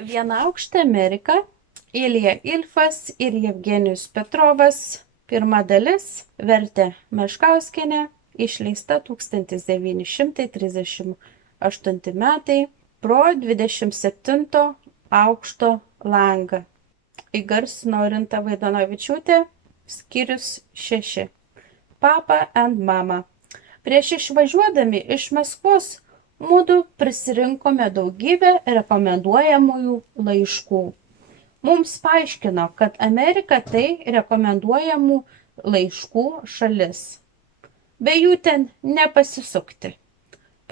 Vienaaukštė Amerika, Ilja Ilfas ir Jevgenijus Petrovas. Pirma dalis vertė Meškauskienė, išleista 1938 metai, pro 27 aukšto langą. Įgarsino Orinta Vaidanavičiūtė, skyrius 6. Papa and Mama. Prieš išvažiuodami iš Maskvos mudu prisirinkome daugybę rekomenduojamųjų laiškų. Mums paaiškino, kad Amerika tai rekomenduojamų laiškų šalis. Be jų ten nepasisukti.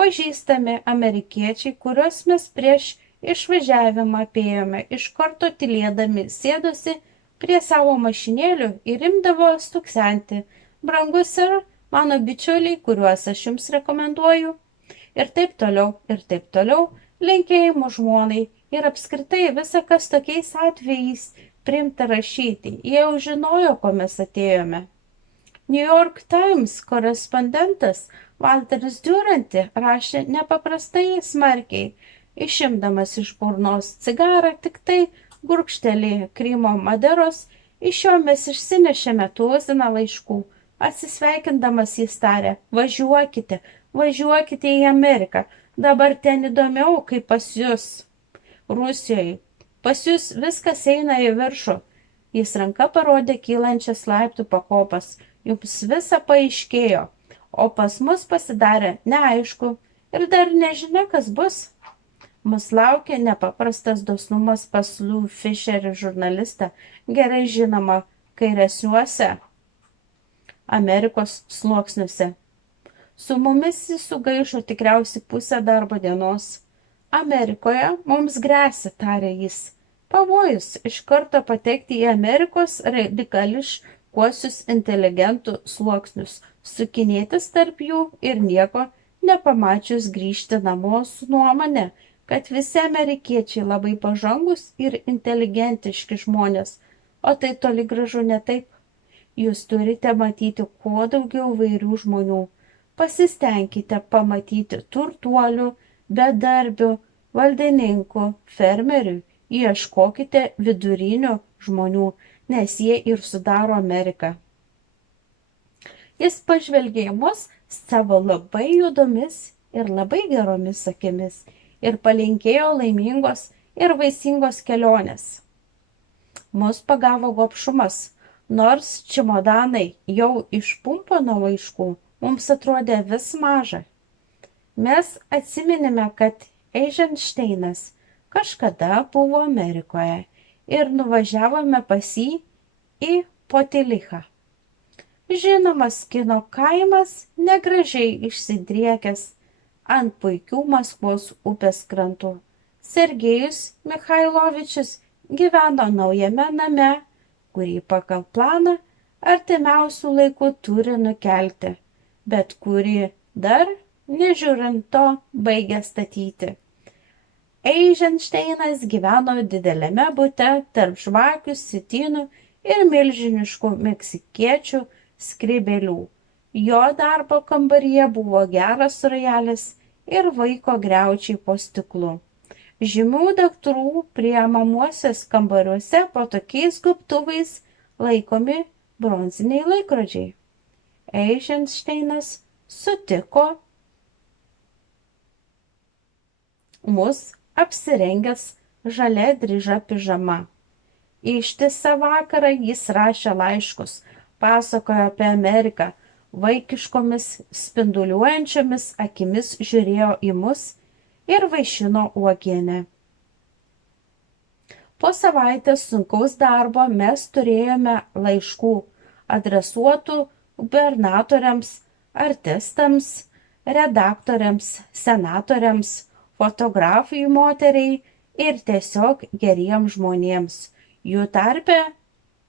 Pažįstami amerikiečiai, kuriuos mes prieš išvažiavimą apėjome, iš karto tylėdami sėdosi prie savo mašinėlių ir imdavo stuksenti: brangus ir mano bičiuliai, kuriuos aš jums rekomenduoju. Ir taip toliau, linkėjimų žmonai ir apskritai visa, kas tokiais atvejais priimta rašyti. Jie jau žinojo, ko mes atėjome. New York Times korespondentas Walteris Duranty rašė nepaprastai smarkiai, išimdamas iš burnos cigarą, tik tai gurkštelį Krymo Maderos, iš jo mes išsinešėme tuziną laiškų. Atsisveikindamas jis tarė: važiuokite į Ameriką, dabar ten įdomiau, kaip pas jūs Rusijoje. Pas jūs viskas eina į viršų. Jis ranka parodė kylančias laiptų pakopas. Jums visa paaiškėjo, o pas mus pasidarė neaišku ir dar nežinia, kas bus. Mus laukia nepaprastas dosnumas pas Lou Fisherį žurnalistą, gerai žinoma kairesniuose Amerikos sluoksniuose. Su mumis jis sugaišo tikriausiai pusę darbo dienos. Amerikoje mums gresia, tarė jis, pavojus iš karto patekti į Amerikos radikališkuosius inteligentų sluoksnius, sukinėtis tarp jų ir nieko nepamačius grįžti namo su nuomonė, kad visi amerikiečiai labai pažangus ir inteligentiški žmonės, o tai toli gražu ne taip. Jūs turite matyti kuo daugiau vairių žmonių. Pasistengkite pamatyti turtuolių, bedarbių, valdininkų, fermerių. Ieškokite vidurinių žmonių, nes jie ir sudaro Ameriką. Jis pažvelgė į mus savo labai juodomis ir labai geromis akimis ir palinkėjo laimingos ir vaisingos kelionės. Mus pagavo gobšumas. Nors čimodanai jau išpumpo nuo laiškų, mums atrodė vis maža. Mes atsiminėme, kad Eizenšteinas kažkada buvo Amerikoje ir nuvažiavome pas jį į Potilichą. Žinomas kino kaimas, negražiai išsidriekęs ant puikių Maskvos upės krantų. Sergejus Michailovičius gyveno naujame name, kurį pagal planą artimiausių laikų turi nukelti, bet kurį dar, nežiūrint to, baigia statyti. Eizenšteinas gyveno dideliame bute tarp žvakių, sitynų ir milžiniškų meksikiečių skrybėlių. Jo darbo kambaryje buvo geras rojalis ir vaiko griaučiai po stiklu. Žymių daktarų priemamuosios kambariuose po tokiais gobtuvais laikomi bronziniai laikrodžiai. Eizenšteinas sutiko mus apsirengęs žalia dryža pižama. Ištisą vakarą jis rašė laiškus, pasakojo apie Ameriką, vaikiškomis spinduliuojančiomis akimis žiūrėjo į mus ir vaišino uogienę. Po savaitės sunkaus darbo mes turėjome laiškų adresuotų gubernatoriams, artistams, redaktoriams, senatoriams, fotografui moteriai ir tiesiog geriems žmonėms, jų tarpe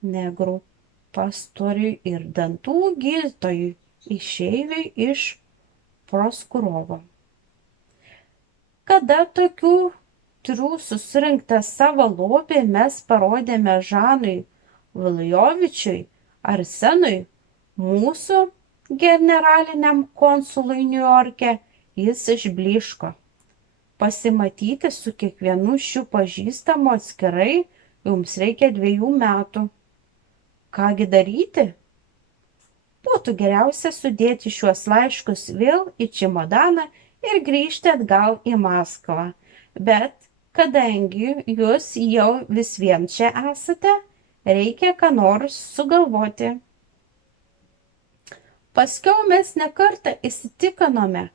negrų, pastoriui ir dantų gydytojui, išeiviui iš Proskurovo. Kada tokių triūsų surinktą savo lobį mes parodėme Žanui Vlajovičiui Arsenui, mūsų generaliniam konsului Niujorke, jis išblyško. Pasimatyti su kiekvienu šių pažįstamu atskirai jums reikia 2 metų. Kągi daryti? Būtų geriausia sudėti šiuos laiškus vėl į čimodaną ir grįžti atgal į Maskvą. Bet kadangi jūs jau vis vien čia esate, reikia ką nors sugalvoti. Paskiau mes nekartą įsitikinome,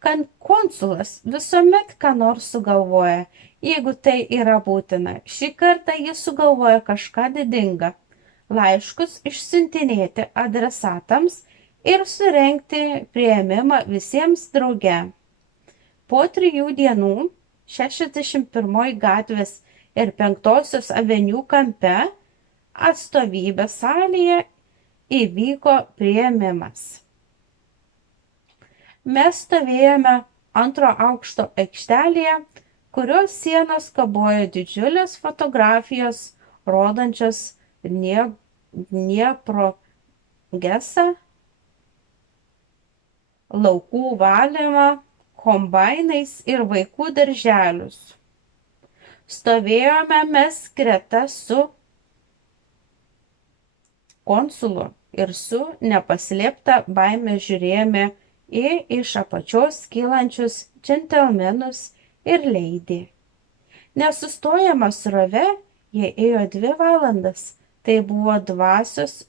kad konsulas visuomet ką nors sugalvoja, jeigu tai yra būtina. Šį kartą jis sugalvoja kažką didingą. Laiškus išsiuntinėti adresatams ir surengti priėmimą visiems drauge. Po 3 dienų 61 gatvės ir 5 aveniu kampe atstovybės salėje įvyko priėmimas. Mes stovėjome 2 aukšto aikštelėje, kurios sienos kabojo didžiulės fotografijos, rodančios Dniepro gesą, laukų valymą, kombainais ir vaikų darželius. Stovėjome mes greta su konsulu ir su nepaslėpta baime žiūrėjome į iš apačios kylančius džentelmenus ir leidį. Nesustojama srove, jie ėjo 2 valandas. Tai buvo dvasios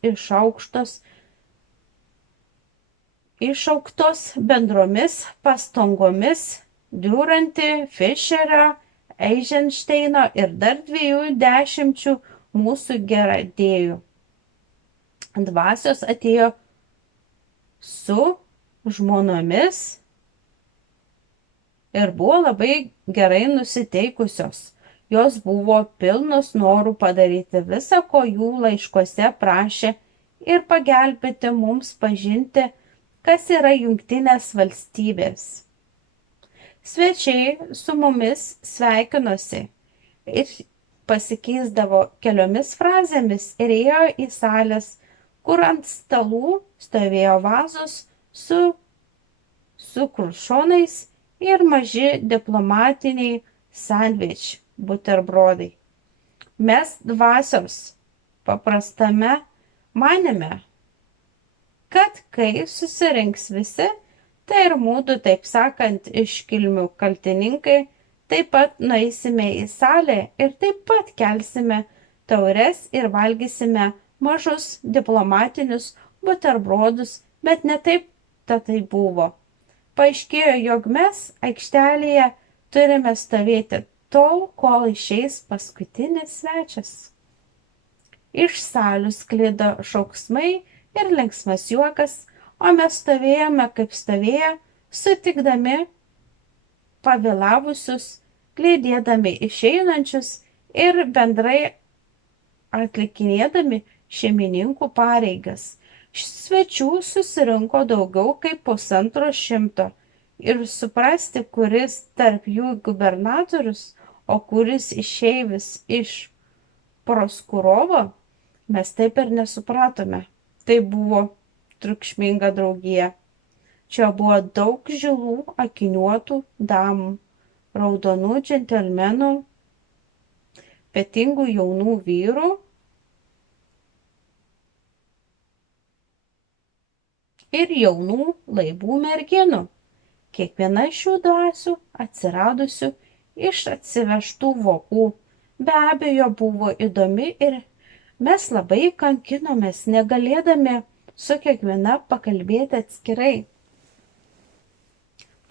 išauktos bendromis pastangomis Diuranti, Fischerio, Eizenšteino ir dar 20 mūsų geradėjų. Dvasios atėjo su žmonomis ir buvo labai gerai nusiteikusios. Jos buvo pilnos norų padaryti visą, ko jų laiškuose prašė ir pagelbėti mums pažinti, kas yra Jungtinės valstybės. Svečiai su mumis sveikinosi ir pasikeisdavo keliomis frazėmis ir ėjo į salės, kur ant stalų stovėjo vazos su krušonais ir maži diplomatiniai sandvičiai. Buterbrodai. Mes dvasios paprastame manėme, kad kai susirinks visi, tai ir mūdu, taip sakant, iškilmių kaltininkai, taip pat nueisime į salę ir taip pat kelsime taures ir valgysime mažus diplomatinius buterbrodus, bet ne taip tai buvo. Paaiškėjo, jog mes aikštelėje turime stovėti tol, kol išeis paskutinis svečias. Iš salių sklido šauksmai ir linksmas juokas, o mes stovėjome kaip stovėję, sutikdami pavėlavusius, lydėdami išeinančius ir bendrai atlikinėdami šeimininkų pareigas. Svečių susirinko daugiau kaip 150 ir suprasti, kuris tarp jų gubernatorius, o kuris išeivis iš Proskurovo, mes taip ir nesupratome. Tai buvo triukšminga draugija. Čia buvo daug žilų, akiniuotų damų, raudonų džentelmenų, petingų jaunų vyrų ir jaunų laibų merginų. Kiekviena šių dvasių atsiradusių iš atsivežtų vokų be abejo buvo įdomi ir mes labai kankinomės, negalėdami su kiekviena pakalbėti atskirai.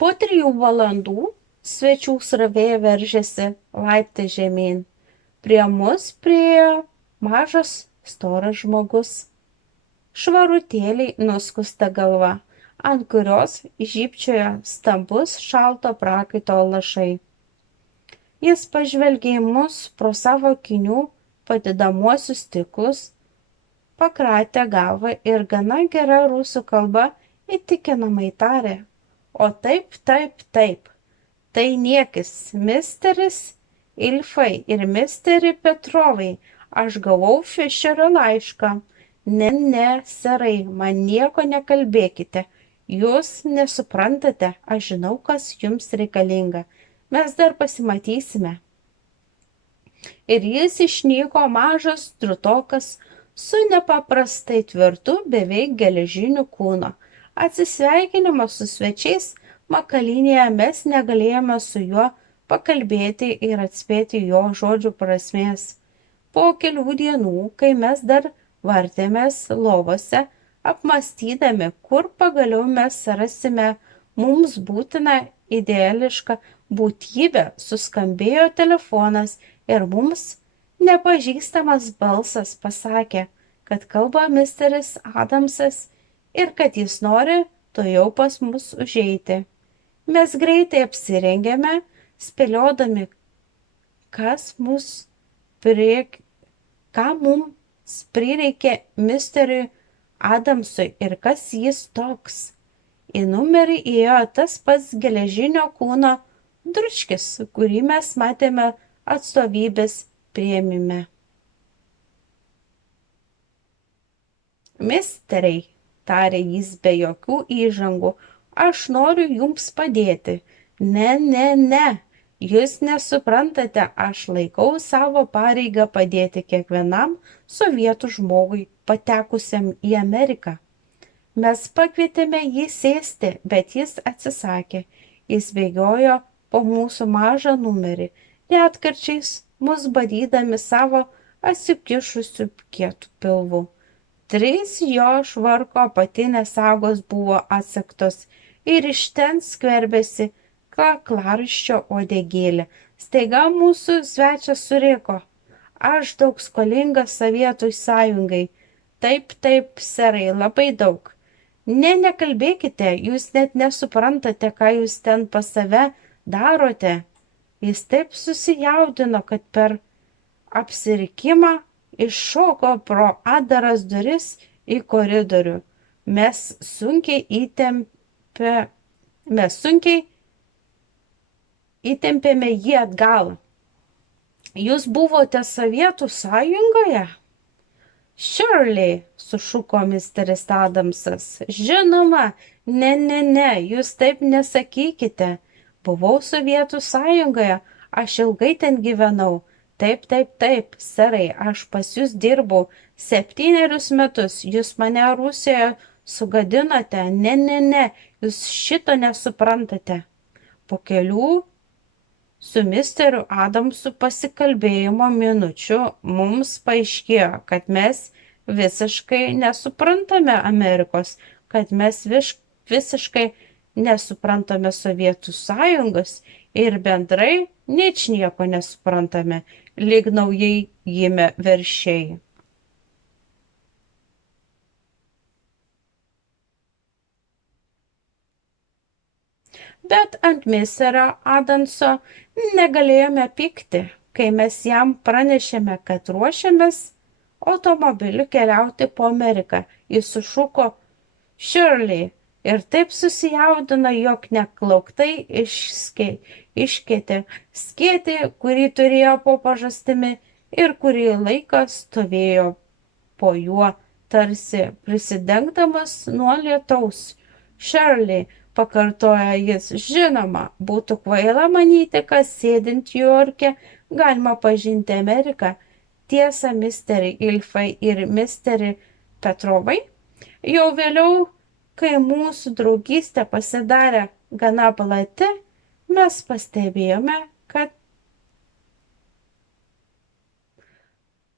Po 3 valandų svečių srovė veržėsi laiptai žemyn. Prie mus priėjo mažas storas žmogus, švarutėliai nuskusta galva, ant kurios žybčiojo stambus šalto prakaito lašai. Jis pažvelgė į mus pro savo akinių padidamosius stiklus, pakratė galvą ir gana gera rusų kalba įtikinamai tarė: o taip, tai niekis, misteris Ilfai ir misteri Petrovai, aš gavau Fischerio laišką. Ne, serai, man nieko nekalbėkite, jūs nesuprantate, aš žinau, kas jums reikalinga. mes dar pasimatysime. Ir jis išnyko mažas drutokas su nepaprastai tvirtu, beveik geležiniu kūnu. Atsisveikinimo su svečiais makalynėje mes negalėjome su juo pakalbėti ir atspėti jo žodžių prasmės. Po kelių dienų, kai mes dar vartėmės lovose, apmastydami, kur pagaliau mes rasime mums būtiną ideališką būtybę, suskambėjo telefonas ir mums nepažįstamas balsas pasakė, kad kalba misteris Adamsas ir kad jis nori tuojau pas mus užeiti. Mes greitai apsirengėme, spėliodami, ką mums prireikė misteriui Adamsui ir kas jis toks. Į numerį įėjo tas pats geležinio kūno dručkis, kurį mes matėme atstovybės priėmime. Misteriai, tarė jis be jokių įžangų, aš noriu jums padėti. Ne, jūs nesuprantate, aš laikau savo pareigą padėti kiekvienam sovietų žmogui patekusiam į Ameriką. Mes pakvietėme jį sėsti, bet jis atsisakė. Jis bėgiojo po mūsų mažą numerį, retkarčiais mus badydami savo atsikišusių kietų pilvų. 3 jo švarko apatinės sagos buvo atsegtos ir iš ten skverbėsi kaklaraiščio uodegėlė. Staiga mūsų svečias suriko. Aš daug skolingas Sovietų sąjungai. Taip, serai, labai daug. Nekalbėkite, jūs net nesuprantate, ką jūs ten pas save darote. Jis taip susijaudino, kad per apsirikimą iššoko pro atdaras duris į koridorių. Mes sunkiai įtempėme jį atgal. Jūs buvote Sovietų sąjungoje? Shirley, sušuko misteris Adamsas. Žinoma, ne, jūs taip nesakykite. Buvau Sovietų sąjungoje, aš ilgai ten gyvenau. Taip, serai, aš pas jūs dirbau 7 metus, jūs mane Rusijoje sugadinote. Ne, jūs šito nesuprantate. Po kelių su misteriu Adamsu pasikalbėjimo minučių mums paaiškėjo, kad mes visiškai nesuprantame Amerikos, kad mes visiškai nesuprantame Sovietų sąjungos ir bendrai ničnieko nesuprantame, lyg naujai gimę veršiai. Bet ant misterio Adamso negalėjome pykti, kai mes jam pranešėme, kad ruošiamės automobiliu keliauti po Ameriką. Jis sušuko Shirley ir taip susijaudino, jog neklauktai iškėtė skėtį, kurį turėjo po pažastimi ir kurį laiką stovėjo po juo, tarsi prisidengdamas nuo lietaus. Shirley, pakartoja jis, žinoma, būtų kvaila manyti, kad sėdint Niujorke galima pažinti Ameriką. Tiesa, misteri Ilfai ir misteri Petrovai, jau vėliau, kai mūsų draugystė pasidarė gana plati, mes pastebėjome, kad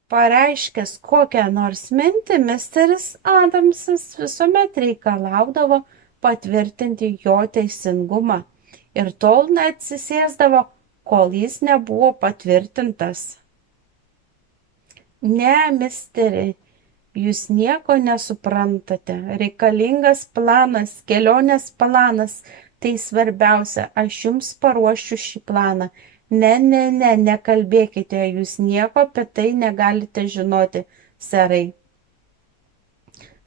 pareiškęs kokią nors mintį, misteris Adamsas visuomet reikalaudavo patvirtinti jo teisingumą ir tol neatsisėsdavo, kol jis nebuvo patvirtintas. Ne, misteri, jūs nieko nesuprantate. Reikalingas planas, kelionės planas, tai svarbiausia, aš jums paruošiu šį planą. Ne, nekalbėkite, jūs nieko apie tai negalite žinoti, serai.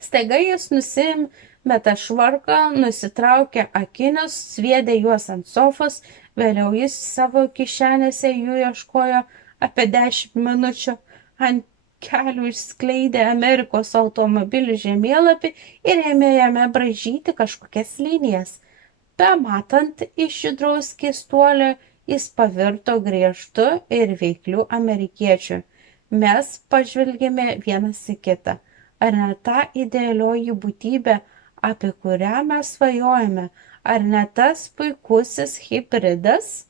Staiga jis nusimeta švarką, nusitraukė akinius, sviedė juos ant sofos, vėliau jis savo kišenėse jų ieškojo apie 10 minučių, ant kelių išskleidė Amerikos automobilių žemėlapį ir ėmė jame braižyti kažkokias linijas. Bematant iš judraus keistuolio jis pavirto griežtu ir veikliu amerikiečiu. Mes pažvelgėme vienas į kitą. Ar ne ta idealioji būtybė, apie kurią mes svajojame? Ar ne tas puikusis hybridas,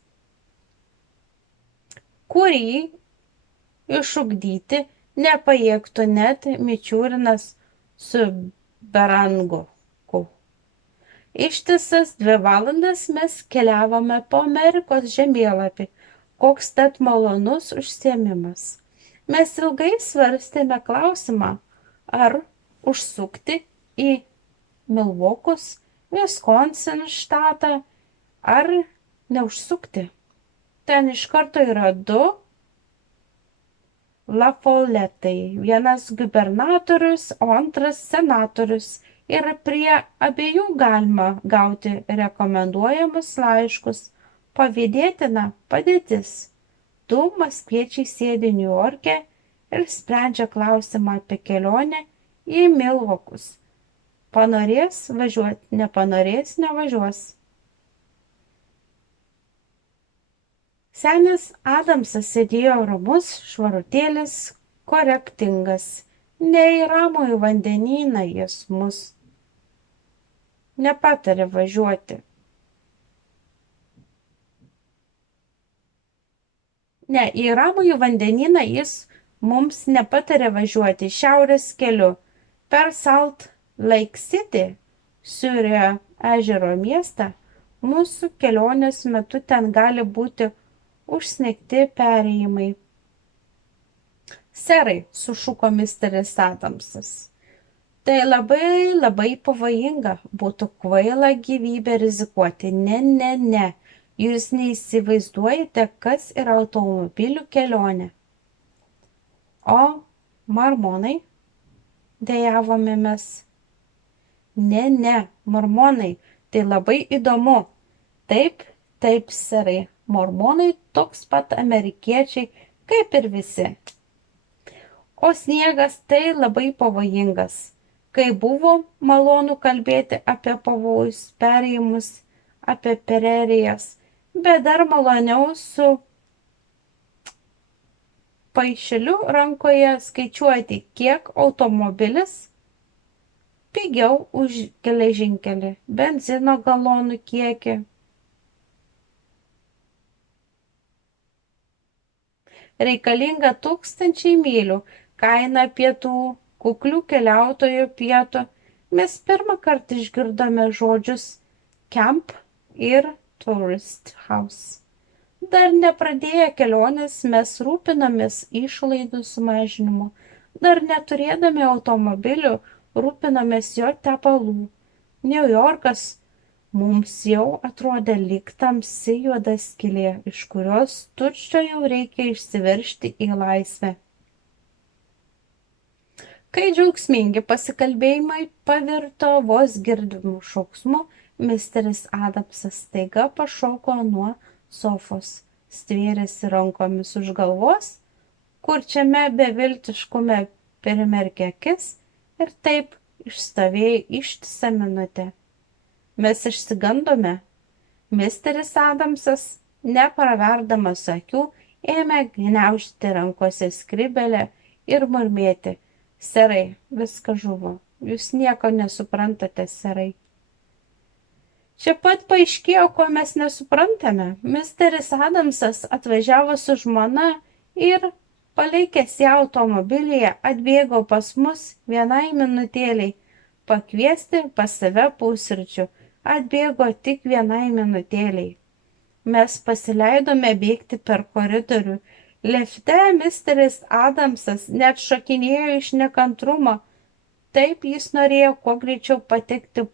kurį išugdyti nepajėgtų net Mičiūrinas su Berangu? Ištisas 2 valandas mes keliavome po Amerikos žemėlapį. Koks tad malonus užsiėmimas. Mes ilgai svarstėme klausimą, ar užsukti į Milvokus, Wisconsin štatą, ar neužsukti. Ten iš karto yra 2 Lafolletai, vienas gubernatorius, o antras senatorius. Ir prie abiejų galima gauti rekomenduojamus laiškus. Pavydėtina padėtis. 2 maskviečiai sėdi Niujorke ir sprendžia klausimą apie kelionę į Milvokus. Panorės važiuoti, nepanorės nevažiuos. Senis Adamsas sėdėjo ramus, švarutėlis, korektingas. Ne į ramųjį vandenyną jis mus nepatarė važiuoti. Ne, į ramųjį vandenyną jis mums nepatarė važiuoti šiaurės keliu per Salt Lake City, Siurio ežero miestą. Mūsų kelionės metu ten gali būti užsnigti perėjimai. Serai, sušuko misteris Adamsas. Tai labai pavojinga, būtų kvaila gyvybę rizikuoti. Ne. Jūs neįsivaizduojate, kas yra automobilių kelionė. O mormonai, dejavome mes. Ne, mormonai, tai labai įdomu. Taip, serai, mormonai toks pat amerikiečiai, kaip ir visi. O sniegas tai labai pavojingas. Kai buvo malonu kalbėti apie pavojus perėjimus, apie pererijas, bet dar maloniau su paišeliu rankoje skaičiuoti, kiek automobilis pigiau už geležinkelį, benzino galonų kiekį. Reikalinga 1000 mylių, kaina pietų, kuklių keliautojų pietų. Mes pirmą kartą išgirdome žodžius camp ir tourist house. Dar nepradėję kelionės mes rūpinamės išlaidų sumažinimu. Dar neturėdami automobilių rūpinamės jo tepalų. Niujorkas mums jau atrodė lyg tamsi juoda skylė, iš kurios tučto jau reikia išsiveržti į laisvę. Kai džiaugsmingi pasikalbėjimai pavirto vos girdimų šauksmų, misteris Adamsas staiga pašoko nuo sofos, stvėrėsi rankomis už galvos, kurčiame beviltiškume primerkė akis ir taip išstovėjo ištisą minutę. Mes išsigandome. Misteris Adamsas, nepraverdamas akių, ėmė gniaužti rankose skrybelę ir murmėti. Serai, viskas žuvo. Jūs nieko nesuprantate, serai. Čia pat paaiškėjo, ko mes nesuprantame. Misteris Adamsas atvažiavo su žmona ir, paleikęs ją automobilyje, atbėgo pas mus vienai minutėliai, pakviesti pas save pusryčių. Atbėgo tik vienai minutėliai. Mes pasileidome bėgti per koridorių. Lifte misteris Adamsas net šokinėjo iš nekantrumo. Taip jis norėjo kuo greičiau patekti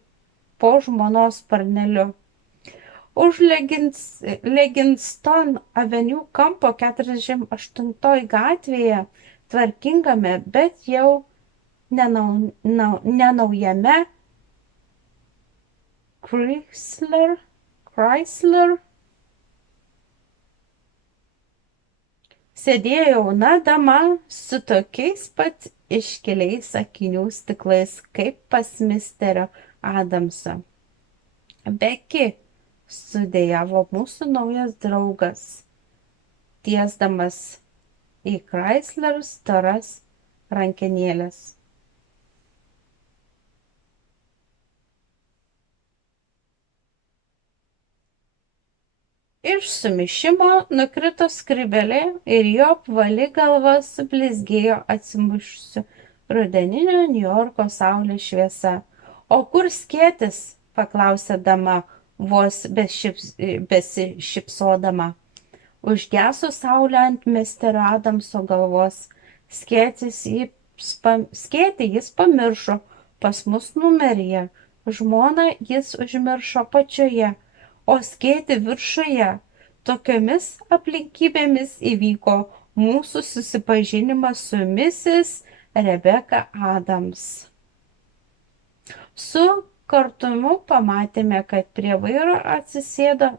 po žmonos sparneliu. Už Leginston Avenue kampo 48 gatvėje, tvarkingame, bet jau nenaujame Chrysler sėdėjo jauna dama su tokiais pat iškiliais akinių stiklais kaip pas misterio Adamsą. Beki, sudėjavo mūsų naujas draugas, tiesdamas į Chrysler storas rankenėles. Iš sumišimo nukrito skrybėlė ir jo apvali galva sublizgėjo atsimušusiu rudeninio Niujorko saulės šviesa. O kur skėtis? Paklausė dama, vos besišypsodama. Užgeso saulė ant misterio Adamso galvos. Skėtį jis pamiršo pas mus numeryje. Žmoną jis užmiršo pačioje, o skėtį viršuje. Tokiomis aplinkybėmis įvyko mūsų susipažinimas su Mrs. Rebecca Adams. Su kartumu pamatėme, kad prie vairo atsisėdo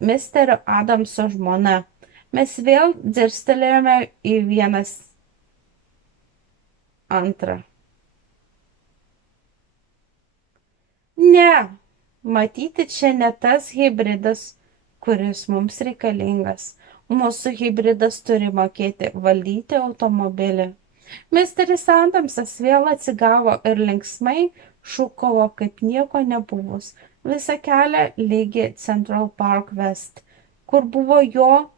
misterio Adamso žmona. Mes vėl dirstelėjome į vienas antrą. Ne, matyti čia ne tas hibridas, kuris mums reikalingas. Mūsų hibridas turi mokėti valdyti automobilį. Misteris Adamsas vėl atsigavo ir linksmai šūkavo, kaip nieko nebuvus, visą kelią ligi Central Park West, kur buvo jo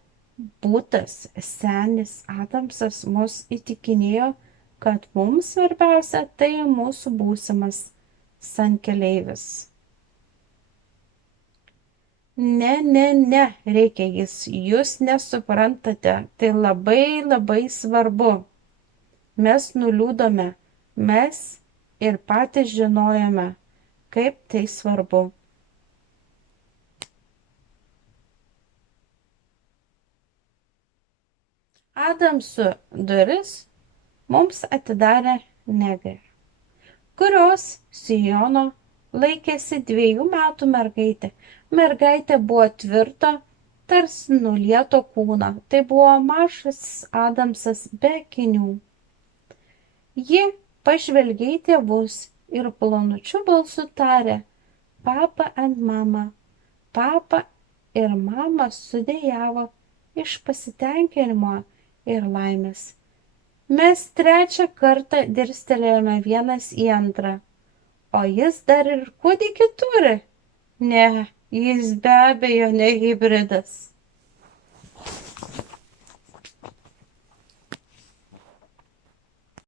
būtas. Senis Adamsas mus įtikinėjo, kad mums svarbiausia tai mūsų būsimas sankeleivis. Ne, reikia jis, jūs nesuprantate, tai labai svarbu. Mes nuliūdome, mes ir patys žinojome, kaip tai svarbu. Adamsų duris mums atidarė negrė, kurios sijono laikėsi 2 metų mergaitė. Mergaitė buvo tvirta, tarsi nulieto kūno. Tai buvo mažas Adamsas be akinių. Ji pažvelgė į tėvus ir plonučiu balsu tarė: Papa and mama. Papa ir mama sudejavo iš pasitenkinimo ir laimės. Mes 3 kartą dirstelėjome vienas į antrą. O jis dar ir kūdikį turi? Ne, jis be abejo ne hibridas.